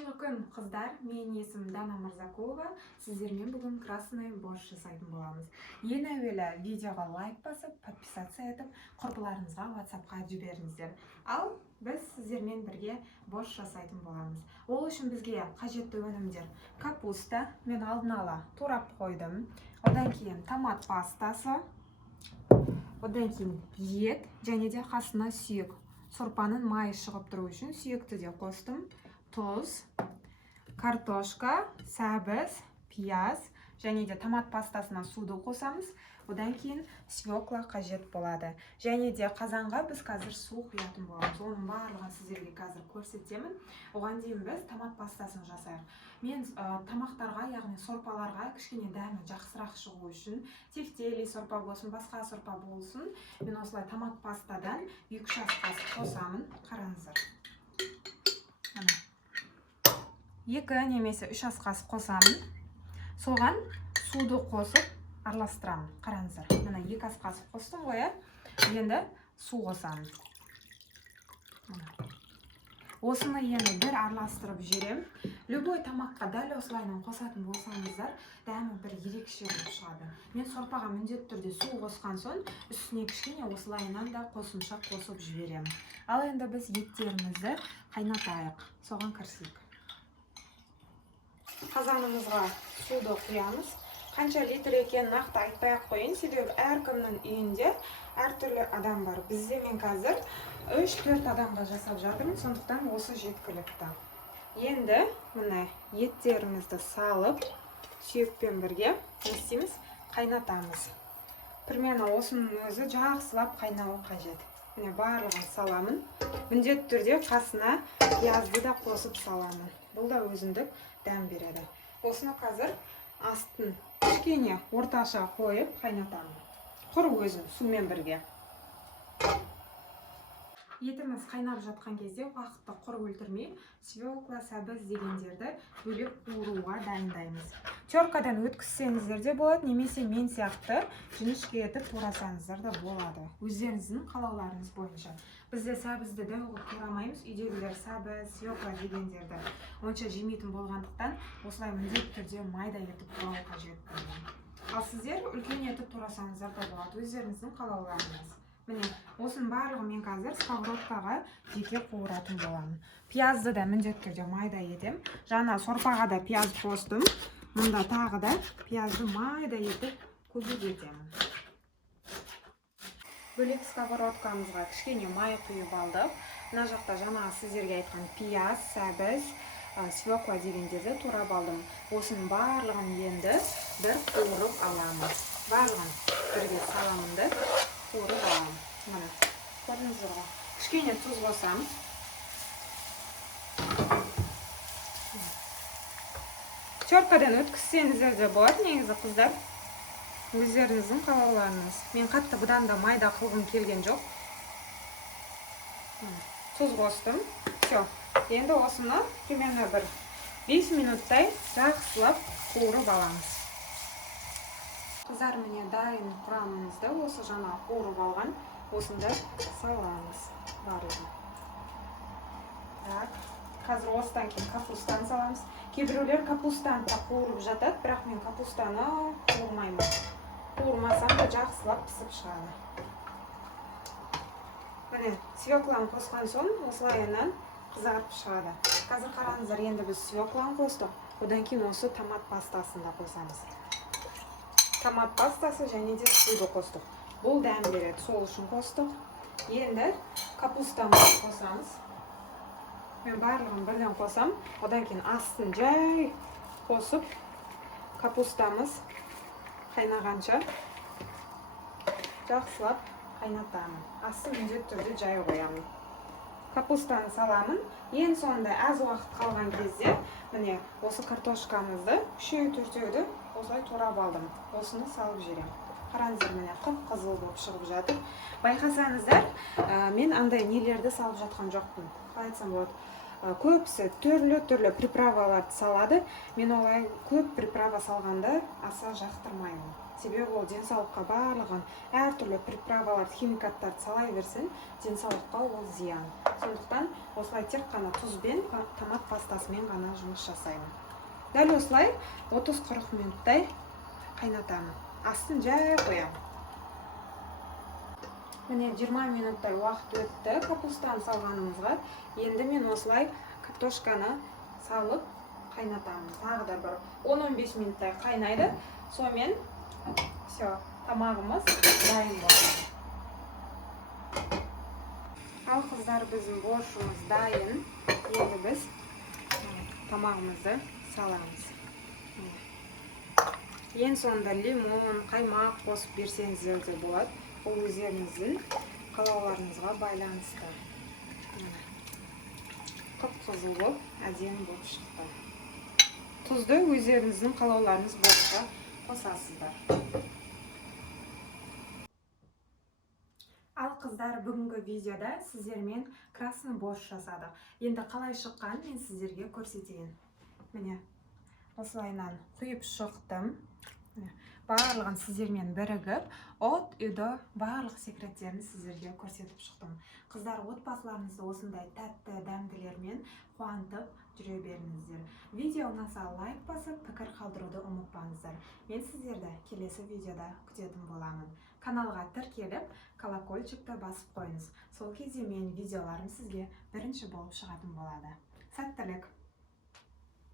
Қайырлы күн, қыздар. Мен есімім Дана Мырзакулова. Сіздермен бүгін красный борщ жасайтын боламыз. Ең әуелі видеоға лайк басып, подписаться етіп, құрбыларыңызға WhatsApp-қа жіберіңіздер. Ал біз сіздермен бірге борщ жасайтын боламыз. Ол үшін бізге қажетті өнімдер: капуста, мен алдын ала турап қойдым. Одан кейін томат пастасы, одан кейін ет және де қасына сүйек. Сорпаның майы шығып тұру үшін сүйекті де қостым. Тұз, картошка, сәбіз, пияз және де томат пастасына суды қосамыз. Одан кейін свекла қажет болады. Және де қазанға біз қазір су құятын боламыз. Оның барлығын сіздерге қазір көрсетемін. Оған дейін біз томат пастасын жасайық. Мен тамақтарға, яғни сорпаларға кішкене дәмі жақсырақ шығу үшін, тефтели сорпа болсын, басқа сорпа болсын, мен осылай томат пастадан 2 ас қасық қосамын. Қараңыздар. 2 немесе 3 ас қасық қосамын. Соған суды қосып араластырамын. Қараңыздар. Мына 2 ас қасық қостым ғой. Енді су қосамын. Осыны енді бір араластырып жүрем. Любой тамаққа дәл осылайынан қосатын болсаңыздар, дәмі бір ерекше болып шығады. Мен сорпаға міндетті түрде су қосқан соң, үстіне кішкене осылайынан да қосымша қосып жіберем. Ал енді біз еттерімізді қайнатайық. Соған кірісейік. Қазанымызға суды құямыз. Қанша литр екенін нақты айтпай-ақ қояйын, себебі әркімнің үйінде әртүрлі адам бар. Бізде мен қазір 3-4 адамға жасап жатырмын, сондықтан осы жеткілікті. Енді мына еттерімізді салып, сүйекпен бірге не істейміз? Қайнатамыз. Примерно осының өзі жақсылап қайнауы қажет. Міне барлығын саламын. Міндетті түрде қасына пиязды да қосып саламын. Бұл да өзіндік дәм береді. Осыны қазір астын кішкене орташа қойып қайнатамын. Құр өзін сумен бірге. Етіміз қайнап жатқан кезде уақытты құр өлтірмей, свекла, сәбіз дегендерді бөлек қуыруға дайындаймыз. Теркадан өткізсеңіздер де болады, немесе мен сияқты жіңішке етіп турасаңыздар да болады. Өздеріңіздің қалауларыңыз бойынша. Бізде сәбізді дәу қылып турамаймыз. Үйдегілер сәбіз, свекла дегендерді онша жемейтін болғандықтан, осылай міндетті түрде майда етіп турау қажет болады. Ал сіздер үлкен етіп турасаңыздар да болады, өздеріңіздің қалауларыңыз. Міне, осының барлығы мен қазір сковородкаға жеке қуыратын боламын. Пиязды да міндетті түрде майда етем. Жаңа сорпаға да пияз қостым. Мұнда тағы да пиязды майда етіп көбейтемін. Бөлек сковородкамызға кішкене май құйып алдық. Мына жақта жаңа сіздерге айтқан пияз, сәбіз, свекла дегендерді турап алдым. Осының барлығын енді бір қуырып аламыз. Барлығын бірге саламынды қуырып аламын. Мына, көрдіңіздер ғой. Кішкене тұз қосам. Теркадан өткізсеңіздер де болады, негізі қыздар. Өздеріңіздің қалауларыңыз. Мен қатты бұдан да майда қылғым келген жоқ. Тұз қостым. Все. Енді осыны примерно бір 5 минуттай жақсылап қуырып аламыз. Қыздар, міне дайын құрамымызды осы жаңа қуырып алған осында саламыз барлығын. Так, қазір осыдан кейін капустаны саламыз. Кейбіреулер капустаны да қуырып жатады, бірақ мен капустаны қуырмаймын. Қуырмасам да жақсылап пісіп шығады. Міне, свекланы қосқан соң осылайынан қызарып шығады. Қазір қараңыздар, енді біз свекланы қостық. Одан кейін осы томат пастасын да қосамыз. Томат пастасы және де суды қостық. Бұл дәм береді, сол үшін қостық. Енді капустамызды қосамыз. Мен барлығын бірден қосам. Одан кейін астын жай қосып, капустамыз қайнағанша жақсылап қайнатамын. Астын міндетті түрде жай қоямын. Капустаны саламын. Ең соңында аз уақыт қалған кезде, міне осы картошкамызды, 3-4-ді осылай турап алдым. Осыны салып жіберем. Қараңыздар, міне қып-қызыл болып шығып жатыр. Байқасаңыздар, мен андай нелерді салып жатқан жоқпын. Қалай айтсам болады. көбісі түрлі приправаларды салады. Мен олай көп приправа салғанды аса жақтырмаймын. Себебі ол денсаулыққа барлығын әртүрлі приправаларды, химикаттарды салай берсін, денсаулыққа ол зиян. Сондықтан осылай тек қана тұзбен, томат пастасымен ғана жұмыс жасаймын. Дәл осылай 30-40 минуттай қайнатамын. Астын жай қоямын. Міне 20 минуттай уақыт өтті капустаны салғанымызға. Енді мен осылай картошканы салып қайнатамын. Тағы да бір 10-15 минуттай қайнайды. Сонымен все, тамағымыз дайын болады. Ал қыздар, біздің боршымыз дайын. Енді біз тамағымызды саламыз. Ең соңында лимон, қаймақ қосып берсеңіздер де болады. Ол өздеріңіздің қалауларыңызға байланысты. Қып-қызыл болып, әдемі болып шықты. Тұзды өздеріңіздің қалауларыңыз болса қосасыздар. Ал қыздар, бүгінгі видеода сіздермен красный борщ жасадық. Енді қалай шыққан мен сіздерге көрсетейін. Міне, осылайынан құйып шықтым. Барлығын сіздермен бірігіп, от үйді барлық секреттерін сіздерге көрсетіп шықтым. Қыздар, отбасыларыңызды осындай тәтті дәмділермен қуантып жүре беріңіздер. Видео ұнаса лайк басып, пікір қалдыруды ұмытпаңыздар. Мен сіздерді келесі видеода күтетін боламын. Каналға тіркеліп, колокольчикті басып қойыңыз. Сол кезде мен видеоларым сізге бірінші болып шығатын болады. Сәттілік!